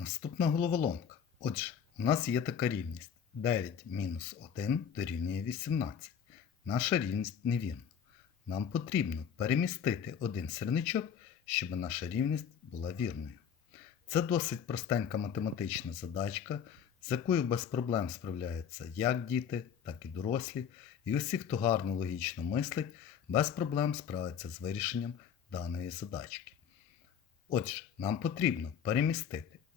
Наступна головоломка. Отже, у нас є така рівність. 9 мінус 1 дорівнює 18. Наша рівність невірна. Нам потрібно перемістити один сірничок, щоб наша рівність була вірною. Це досить простенька математична задачка, з якою без проблем справляються як діти, так і дорослі, і усі, хто гарно логічно мислить, без проблем справиться з вирішенням даної задачки. Отже, нам потрібно перемістити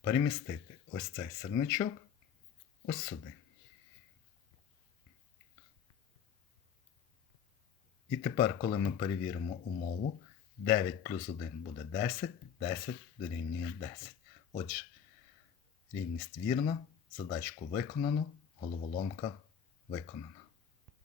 перемістити ось цей сірничок ось сюди. І тепер, коли ми перевіримо умову, 9 плюс 1 буде 10, 10 дорівнює 10. Отже, рівність вірна, задачку виконано, головоломка виконана.